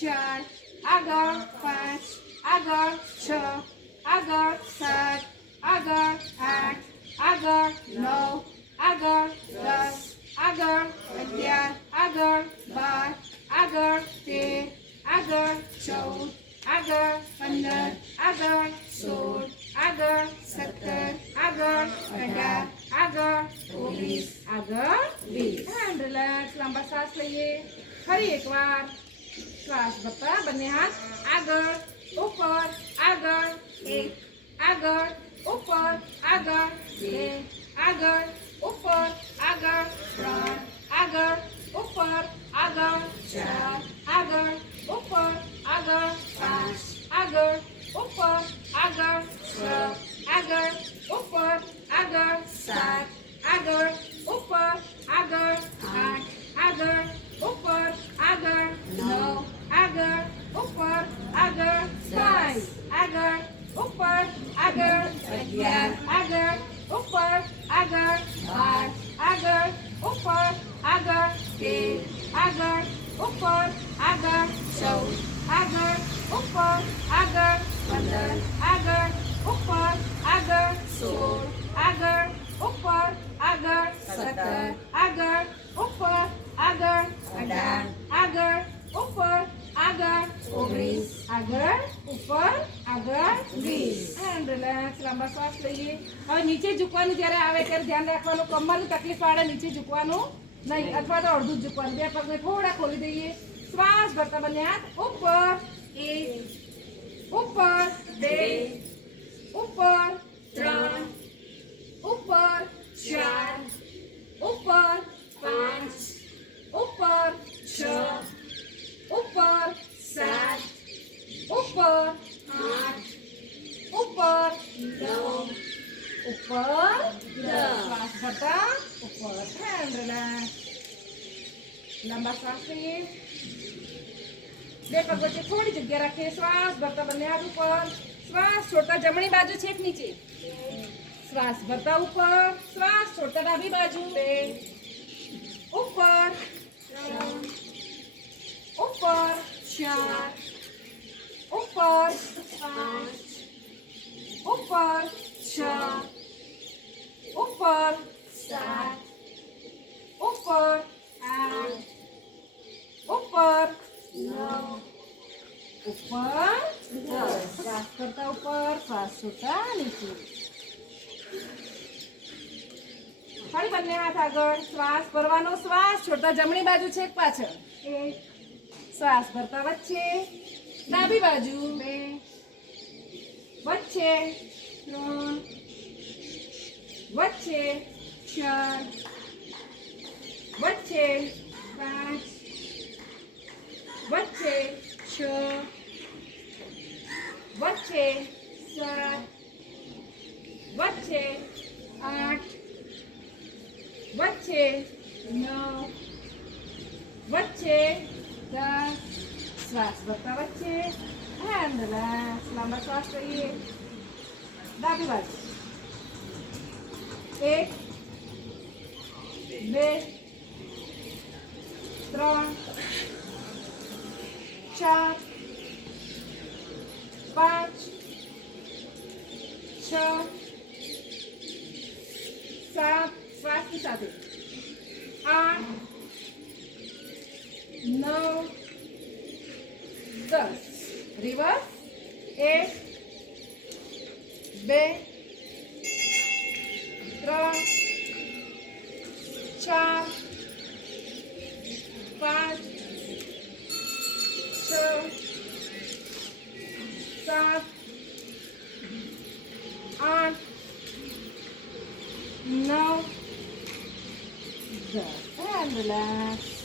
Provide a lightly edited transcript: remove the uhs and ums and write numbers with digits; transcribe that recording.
4 આગળ 5 આગળ 6 આગળ 7 આગળ 8 આગળ 9 આગળ 10 આગળ 11 આગળ 12 આગળ 13 આગળ 14 આગળ 15 આગળ 16 આગળ 17 આગળ 18 આગળ 19 આગળ 20 એન્ડ રિલેક્સ. લાંબા શ્વાસ લઈએ. ફરી એકવાર શ્વાસ ભરતા બંને હાથ આગળ ઉપર આગળ 1 આગળ ઉપર આગળ 2 આગળ ઉપર આગળ 3 આગળ ઉપર આગળ 4 આગળ ઉપર આગળ 5 આગળ ઉપર આગળ 6 આગળ ઉપર આગળ 7 આગળ ઉપર આગળ 8 આગળ ઉપર આગળ 9 આગળ ઉપર આગળ 5 આગળ ઉપર આગળ 11 આગળ ઉપર આગળ 12 આગળ ઉપર આગળ 13 આગળ ઉપર આગળ 14 આગળ ઉપર આગળ 15 આગળ ઉપર આગળ 16 આગળ ઉપર આગળ 17 આગળ ઉપર આગળ 18 આગળ ઉપર આગળ 19 આગળ ઉપર આગળ 20 એન્ડ રિલેક્સ. લાંબા શ્વાસ લઈએ. હવે નીચે ઝૂકવાનું જ્યારે આવે ત્યારે ધ્યાન રાખવાનું, કમરની તકલીફ વાળે નીચે ઝૂકવાનું નહીં, અથવા તો અડધું જ ઝૂકવાનું. બે પગને થોડા ખોલી દઈએ. શ્વાસ ભરતા બંને હાથ ઉપર 1 ઉપર 2 ઉપર 3 ઉપર 4 ઉપર 5 ઉપર 6 ઉપર 7 ઉપર 8 ઉપર 9 ઉપર 10. શ્વાસ ભરતા ઉપર એન્ડ રિલેક્સ. લાંબા શ્વાસ લઈએ. બે પગ વચ્ચે થોડી જગ્યા રાખીએ. શ્વાસ ભરતા બંને હાથ ઉપર. શ્વાસ છોડતા જમણી બાજુ છેક નીચે. શ્વાસ ભરતા ઉપર. શ્વાસ છોડતા ડાબી બાજુ. 2 ઉપર 3 ઉપર 4 ઉપર 5 ઉપર 6 ઉપર 7 ઉપર 8 ઉપર 9 ઉપર 10. શ્વાસ કરતા ઉપર. શ્વાસ છોડતા નીચે. ફરી બંને હાથ આગળ. શ્વાસ ભરવાનો. શ્વાસ છોડતા જમણી બાજુ છેક પાછળ. 1 શ્વાસ ભરતા વચ્ચે ડાબી બાજુ. 2 વચ્ચે 3 વચ્ચે 4 વચ્ચે 5 વચ્ચે 6 વચ્ચે 7 વચ્ચે 8 વચ્ચે 9 વચ્ચે 10. શ્વાસ ભરતા વચ્ચે એન્ડ રિલેક્સ. લાંબા શ્વાસ લઈએ. ડાબી બાજુ 1 2 3 4 5 6 7. શ્વાસની સાથે 8 9 10. રિવર્સ 1 2 3 4 5 6 7 8 9 10. And relax.